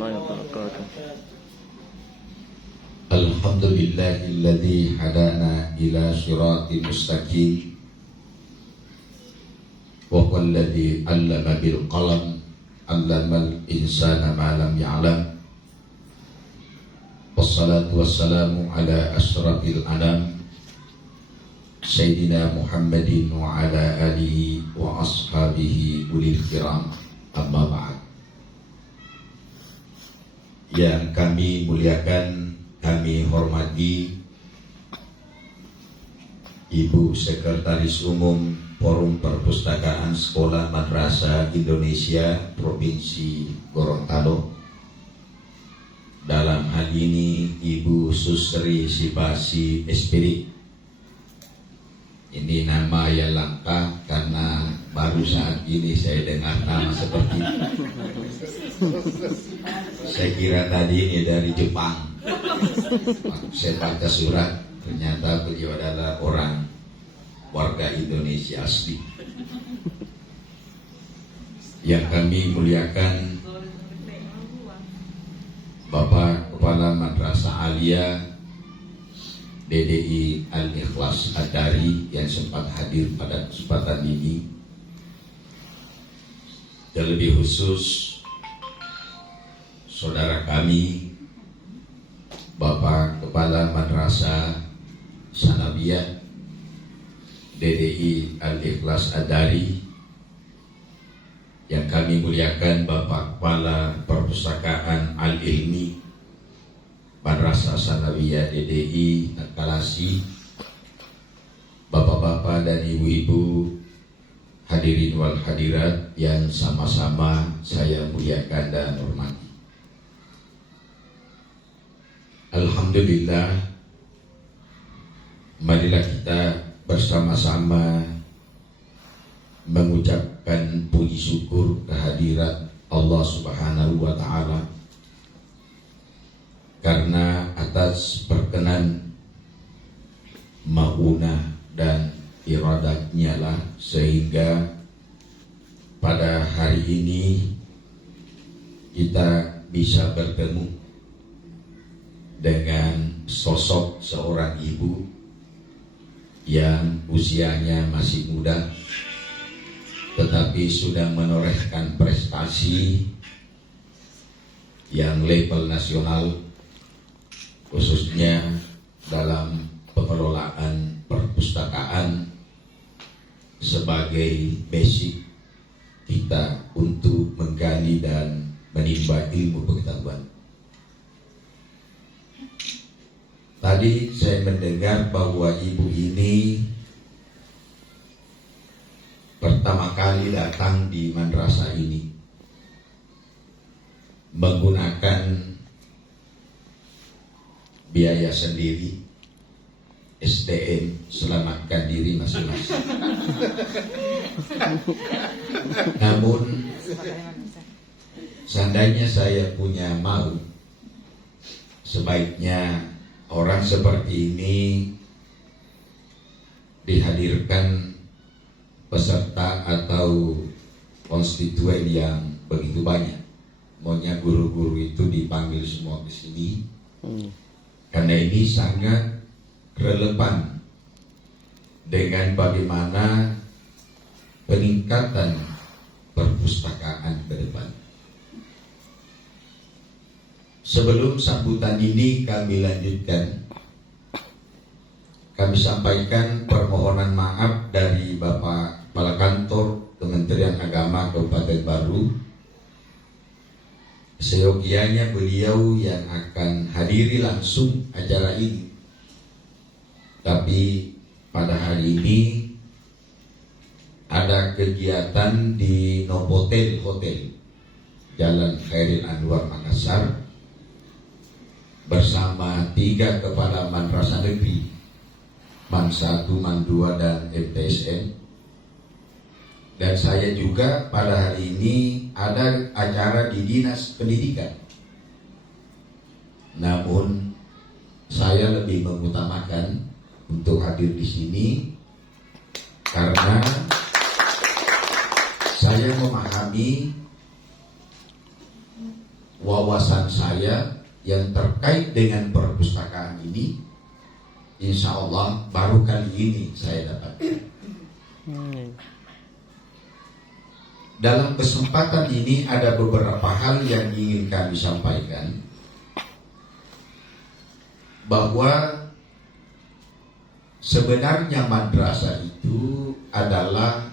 warahmatullahi wabarakatuh. Alhamdulillahilladzi hadana ila siratin mustaqim wa huwallazi 'allama bil qalam 'allamal insana ma lam ya'lam. Wassalatu wassalamu ala asyrafil anam Sayyidina Muhammadin wa ala alihi wa ashabihi ulil kiram, amma ba'd. Yang kami muliakan, kami hormati Ibu Sekretaris Umum Forum Perpustakaan Sekolah Madrasah Indonesia Provinsi Gorontalo. Dalam hal ini Ibu Susri Sibasi SPD. Ini nama yang langka karena baru saat ini saya dengar nama seperti ini. Saya kira tadi ini dari Jepang. Saya baca surat, ternyata beliau adalah orang warga Indonesia asli. Yang kami muliakan Bapak Kepala Madrasah Aliyah DDI Al-Ikhlas Ad-Dari yang sempat hadir pada kesempatan ini, dan lebih khusus saudara kami Bapak Kepala Madrasah Sanawiyah DDI Al-Ikhlas Ad-Dari yang kami muliakan Bapak Kepala Perpustakaan Al-Ilmi Madrasah Sanawiyah DDI Kalasi, bapak-bapak dan ibu-ibu, hadirin wal hadirat yang sama-sama saya muliakan dan hormati. Alhamdulillah, marilah kita bersama-sama mengucapkan puji syukur kehadirat Allah Subhanahu wa Ta'ala, karena atas perkenan maunah dan iradatnya lah sehingga pada hari ini kita bisa bertemu dengan sosok seorang ibu yang usianya masih muda tetapi sudah menorehkan prestasi yang level nasional, khususnya dalam pengelolaan perpustakaan sebagai basic kita untuk menggali dan menimba ilmu pengetahuan. Tadi saya mendengar bahwa ibu ini pertama kali datang di madrasah ini menggunakan biaya sendiri, SDM, selamatkan diri masing-masing. Namun seandainya saya punya mau, sebaiknya orang seperti ini dihadirkan peserta atau konstituen yang begitu banyak. Maunya guru-guru itu dipanggil semua ke sini. Karena ini sangat relevan dengan bagaimana peningkatan perpustakaan ke depan. Sebelum sambutan ini kami lanjutkan, kami sampaikan permohonan maaf dari Bapak Kepala Kantor Kementerian Agama Kabupaten Baru. Seyogianya beliau yang akan hadiri langsung acara ini, tapi pada hari ini ada kegiatan di Novotel Hotel Jalan Khairil Anwar Makassar bersama 3 kepala madrasah negeri MAN 1, MAN 2 dan MTSN. Dan saya juga pada hari ini ada acara di Dinas Pendidikan. Namun saya lebih mengutamakan untuk hadir di sini karena saya memahami wawasan saya yang terkait dengan perpustakaan ini, insya Allah baru kali ini saya dapatkan. Dalam kesempatan ini ada beberapa hal yang ingin kami sampaikan, bahwa sebenarnya madrasah itu adalah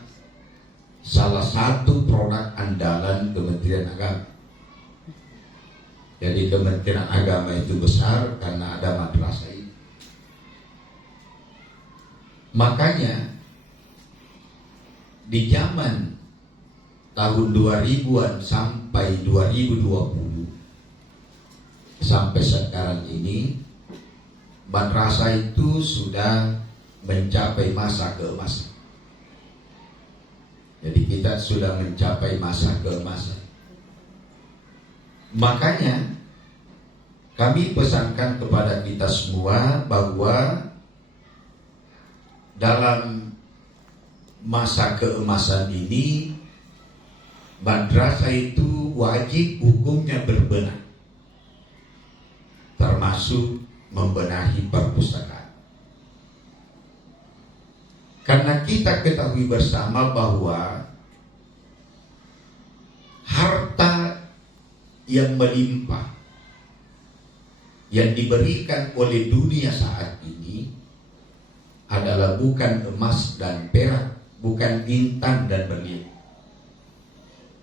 salah satu produk andalan Kementerian Agama. Jadi Kementerian Agama itu besar karena ada madrasah ini. Makanya di zaman tahun 2000-an sampai 2020 sampai sekarang ini, madrasah itu sudah mencapai masa keemasan. Jadi kita sudah mencapai masa keemasan. Makanya kami pesankan kepada kita semua bahwa dalam masa keemasan ini, madrasah itu wajib hukumnya berbenah, termasuk membenahi perpustakaan. Karena kita ketahui bersama bahwa harta yang melimpah yang diberikan oleh dunia saat ini adalah bukan emas dan perak, bukan intan dan berlian,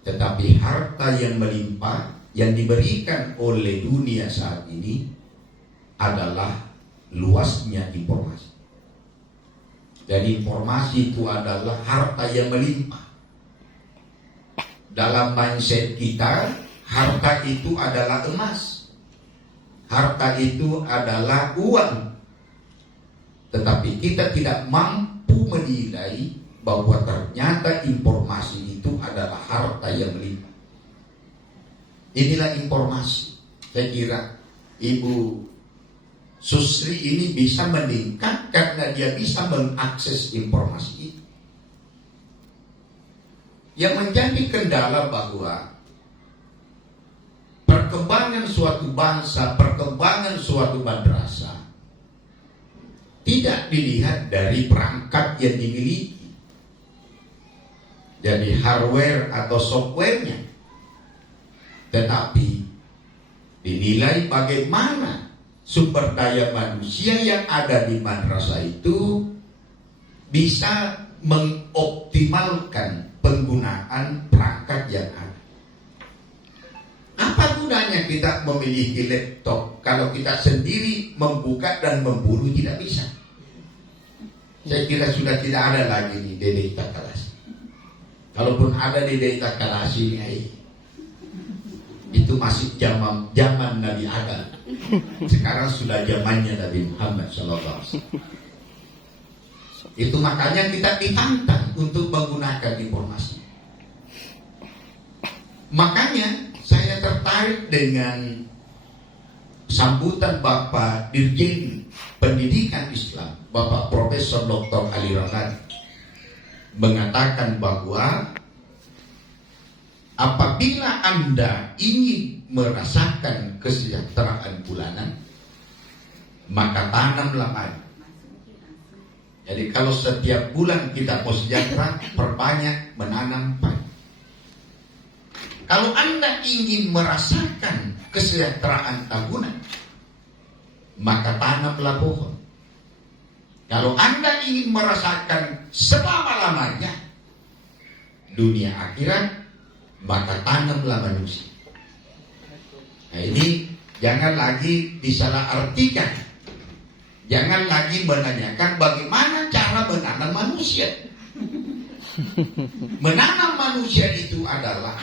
tetapi harta yang melimpah yang diberikan oleh dunia saat ini adalah luasnya informasi. Dan informasi itu adalah harta yang melimpah. Dalam mindset kita, harta itu adalah emas, harta itu adalah uang. Tetapi kita tidak mampu menilai bahwa ternyata informasi itu adalah harta yang melimpah. Inilah informasi. Saya kira Ibu Susri ini bisa meningkat karena dia bisa mengakses informasi itu. Yang menjadi kendala bahwa perkembangan suatu bangsa, perkembangan suatu madrasah tidak dilihat dari perangkat yang dimiliki, jadi hardware atau softwarenya, tetapi dinilai bagaimana sumber daya manusia yang ada di madrasah itu bisa mengoptimalkan penggunaan perangkat yang ada. Apa gunanya kita memiliki laptop kalau kita sendiri membuka dan memburu tidak bisa? Saya kira sudah tidak ada lagi di Dede Takalasi. Kalaupun ada di Dede Takalasi itu masih zaman Nabi Adam. Sekarang sudah zamannya Nabi Muhammad SAW. Itu makanya kita ditantang untuk menggunakan informasi. Makanya saya tertarik dengan sambutan Bapak Dirjen Pendidikan Islam, Bapak Profesor Dr. Ali Ramlan, mengatakan bahwa apabila Anda ingin merasakan kesejahteraan bulanan, maka tanamlah padi. Jadi kalau setiap bulan kita mau sejahtera, perbanyak menanam padi. Kalau Anda ingin merasakan kesejahteraan tahunan, maka tanamlah pohon. Kalau Anda ingin merasakan selama-lamanya dunia akhirat, maka tanamlah manusia. Nah ini jangan lagi disalahartikan. Jangan lagi menanyakan bagaimana cara menanam manusia. Menanam manusia itu adalah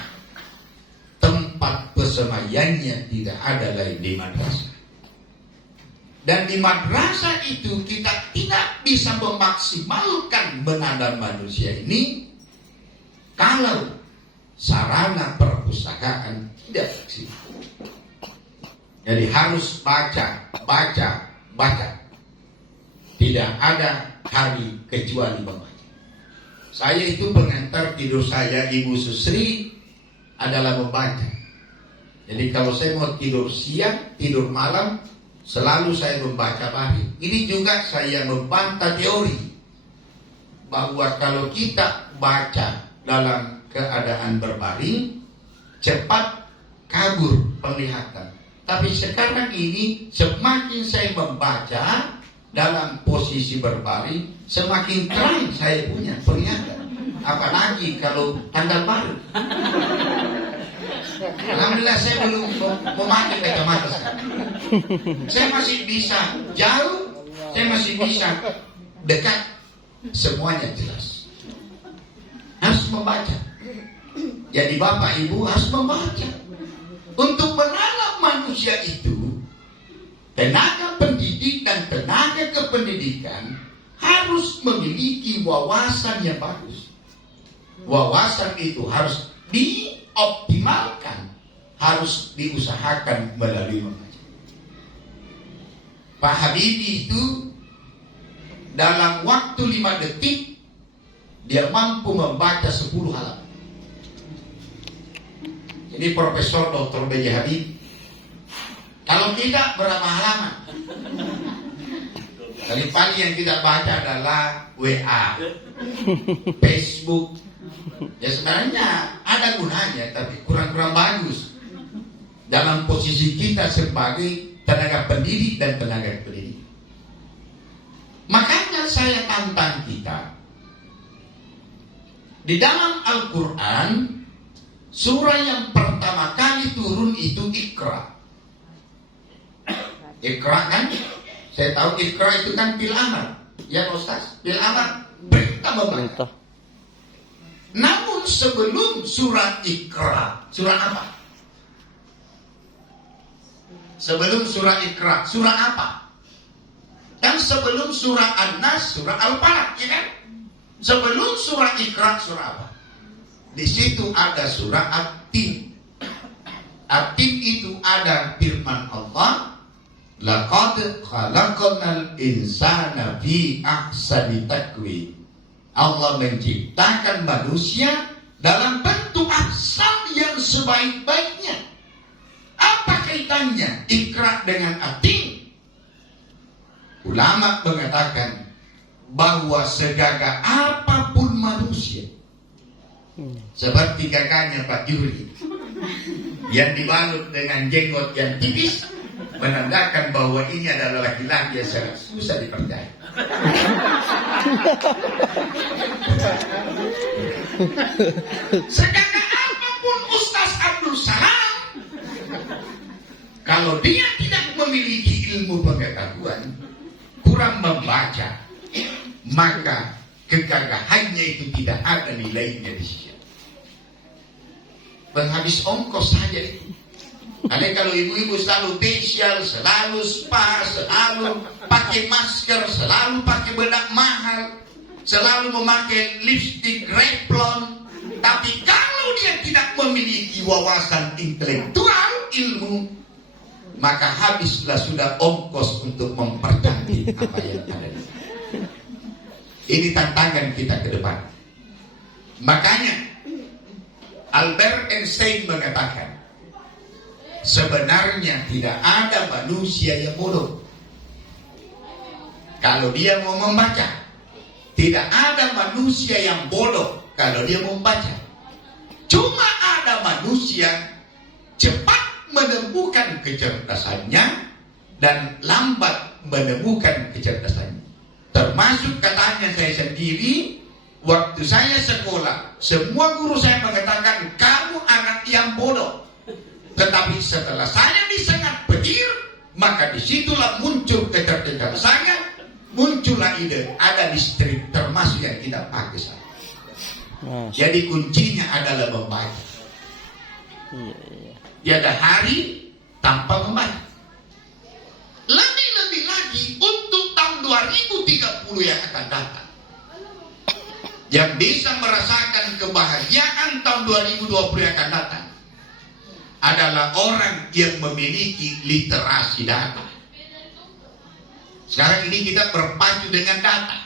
tempat persemaiannya tidak ada lain di madrasah. Dan di madrasah itu kita tidak bisa memaksimalkan menanam manusia ini kalau sarana perpustakaan tidak maksimal. Jadi harus baca. Tidak ada hari kecuali membaca. Saya itu pengantar tidur saya, Ibu Susri, adalah membaca. Jadi kalau saya mau tidur siang, tidur malam, selalu saya membaca baring. Ini juga saya membantah teori bahwa kalau kita baca dalam keadaan berbaring, cepat kabur penglihatan. Tapi sekarang ini semakin saya membaca dalam posisi berbaring, semakin terang saya punya penglihatan. Apalagi kalau tanggal baru. Alhamdulillah saya belum memakai kacamata sekarang. Saya masih bisa jauh, saya masih bisa dekat, semuanya jelas. Harus membaca. Jadi Bapak Ibu harus membaca. Untuk menanam manusia itu, tenaga pendidik dan tenaga kependidikan harus memiliki wawasan yang bagus. Wawasan itu harus dioptimalkan, harus diusahakan melalui membaca. Pak Habibie itu dalam waktu 5 detik dia mampu membaca 10 halaman. Jadi Profesor Dr. B.J. Habibie, kalau tidak berapa halaman? Kali-kali yang kita baca adalah WA, Facebook. Ya sebenarnya ada gunanya, tapi kurang-kurang bagus dalam posisi kita sebagai tenaga pendidik dan tenaga pendidik. Makanya saya tantang kita. Di dalam Al-Quran, surah yang pertama kali turun itu Iqra. Iqra kan? Saya tahu Iqra itu kan fil amar. Ya Ustaz, fil amar, perintah membaca. Namun sebelum surah Iqra, surah apa? Sebelum surah Iqra, surah apa? Dan sebelum surah An-Nas, surah Al-Falaq, ya kan? Sebelum surah Iqra, surah apa? Di situ ada surah At-Tin. At-Tin itu ada firman Allah, laqad khalaqnal insana fi ahsani taqwim. Allah menciptakan manusia dalam bentuk ahsan yang sebaik-baiknya. Apa kaitannya Iqra dengan At-Tin? Ulama mengatakan bahwa segagah apapun manusia, seperti kakaknya Pak Juri yang dibalut dengan jenggot yang tipis, menandakan bahwa ini adalah laki-laki yang sangat susah dipercaya. Segagah apapun Ustaz Abdul Salam, kalau dia tidak memiliki ilmu pengetahuan, kurang membaca, maka kegagahannya itu tidak ada nilainya di sini. Penghabis ongkos saja itu. Karena kalau ibu-ibu selalu facial, selalu spa, selalu pakai masker, selalu pakai bedak mahal, selalu memakai lipstick Revlon, tapi kalau dia tidak memiliki wawasan intelektual, ilmu, maka habislah sudah ongkos untuk mempercantik apa yang ada di sana. Ini tantangan kita ke depan. Makanya Albert Einstein mengatakan, sebenarnya tidak ada manusia yang bodoh kalau dia mau membaca. Tidak ada manusia yang bodoh kalau dia mau membaca. Cuma ada manusia cepat menemukan kecerdasannya dan lambat menemukan kecerdasannya. Termasuk katanya saya sendiri, waktu saya sekolah, semua guru saya mengatakan kamu anak yang bodoh. Tetapi setelah saya disengat petir, maka disitulah muncul kecerdasan saya, muncullah ide, ada listrik termasuk yang kita pakai saya. Jadi kuncinya adalah membaca. Tiada hari tanpa membaca. Lebih-lebih lagi untuk tahun 2030 yang akan datang, yang bisa merasakan kebahagiaan tahun 2020 yang akan datang adalah orang yang memiliki literasi data. Sekarang ini kita berpacu dengan data.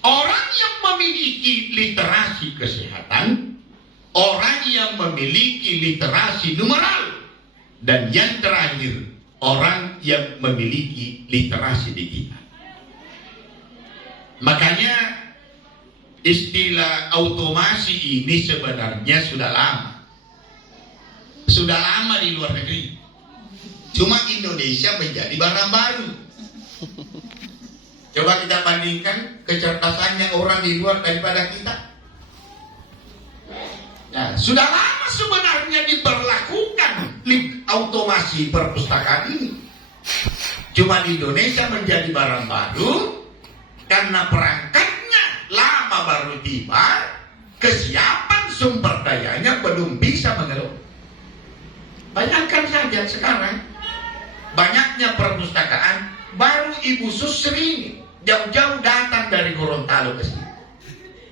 Orang yang memiliki literasi kesehatan, orang yang memiliki literasi numeral, Dan yang terakhir, orang yang memiliki literasi digital. Makanya istilah automasi ini sebenarnya sudah lama. Sudah lama di luar negeri. Cuma Indonesia menjadi barang baru. Coba kita bandingkan kecerdasannya orang di luar daripada kita. Nah, sudah lama sebenarnya diberlakukan automasi perpustakaan ini. Cuma di Indonesia menjadi barang baru karena perangkatnya lama baru tiba, kesiapan sumber dayanya belum bisa mengelola. Bayangkan saja sekarang banyaknya perpustakaan, baru Ibu Susri ini jauh-jauh datang dari Gorontalo ke sini.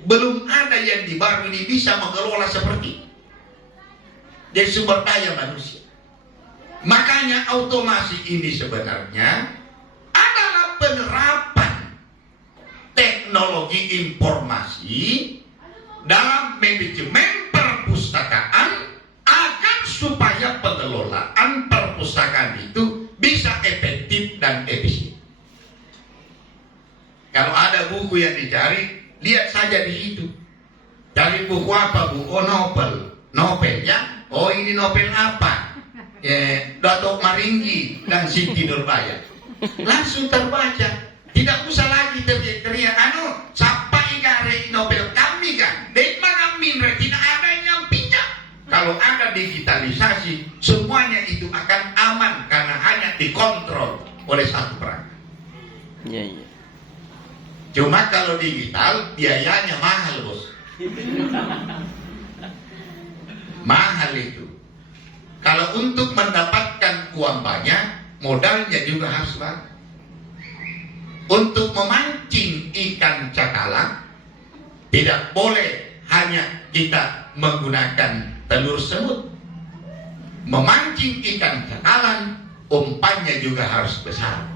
Belum ada yang di baru ini bisa mengelola seperti dari sumber daya manusia. Makanya automasi ini sebenarnya adalah penerapan teknologi informasi dalam manajemen perpustakaan agar supaya pengelolaan perpustakaan itu bisa efektif dan efisien. Kalau ada buku yang dicari, lihat saja di situ. Cari buku apa, Bu? Oh, novel ya. Oh, ini novel apa? Datuk Maringgi dan Siti Nurbaya. Langsung terbaca. Tidak usah lagi teriak-teriak. Siapa igare novel kami kan? Dek mana minre, tidak ada yang pinjam. Kalau ada digitalisasi, semuanya itu akan aman karena hanya dikontrol oleh satu perangkat. Iya. Cuma kalau digital biayanya mahal, bos. Mahal itu. Kalau untuk mendapatkan uang banyak, modalnya juga harus banyak. Untuk memancing ikan cakalang, tidak boleh hanya kita menggunakan telur semut. Memancing ikan cakalang, umpannya juga harus besar.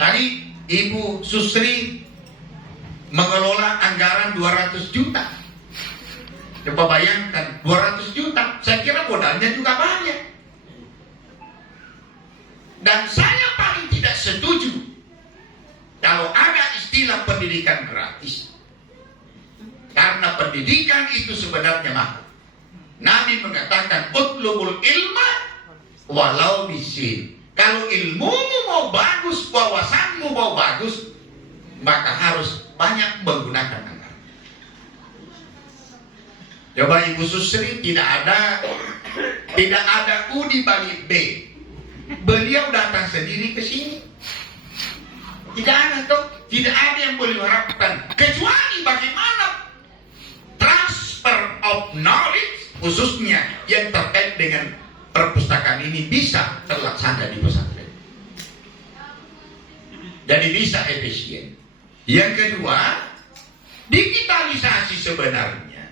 Tadi Ibu Susri mengelola anggaran 200 juta. Coba bayangkan 200 juta, saya kira modalnya juga banyak. Dan saya paling tidak setuju kalau ada istilah pendidikan gratis. Karena pendidikan itu sebenarnya mahal. Nabi mengatakan utlubul ilma walau bisin. Kalau ilmumu mau bagus, wawasanmu mau bagus, maka harus banyak menggunakan anggaran. Coba Ibu Susri tidak ada U di balik B. Beliau datang sendiri ke sini. Tidak ada tidak ada yang boleh harapkan kecuali bagaimana transfer of knowledge khususnya yang terkait dengan perpustakaan ini bisa terlaksana di pesantren. Jadi bisa efisien. Yang kedua, digitalisasi sebenarnya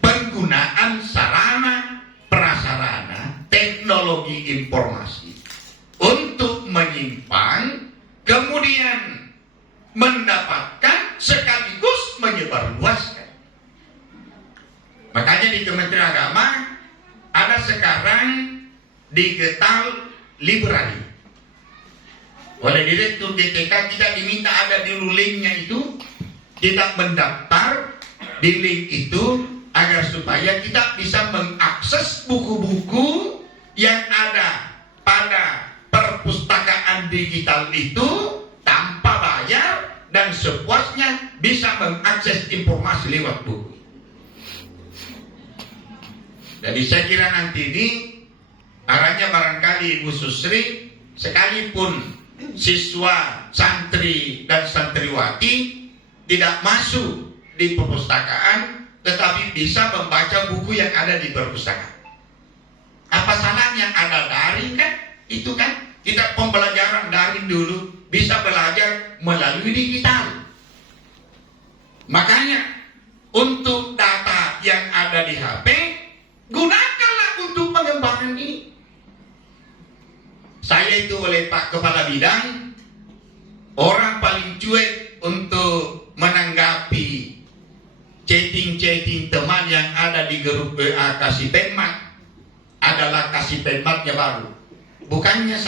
penggunaan sarana prasarana teknologi informasi untuk menyimpang kemudian mendapatkan sekaligus menyebarluaskan. Makanya di Kementerian Agama ada sekarang digital library. Oleh Direktur DTK kita diminta ada di linknya itu, kita mendaftar di link itu agar supaya kita bisa mengakses buku-buku yang ada pada perpustakaan digital itu tanpa bayar dan sepuasnya bisa mengakses informasi lewat buku. Jadi saya kira nanti ini arahnya barangkali Ibu Susri sekalipun siswa, santri dan santriwati tidak masuk di perpustakaan tetapi bisa membaca buku yang ada di perpustakaan. Apa salahnya ada daring kan? Itu kan kita pembelajaran daring dulu bisa belajar melalui digital. Makanya untuk data yang ada di HP gunakanlah untuk pengembangan ini. Saya itu oleh Pak Kepala Bidang orang paling cuek untuk menanggapi chatting teman yang ada di grup WA Kasih Penmat. Ada adalah Kasipembatnya baru. Bukannya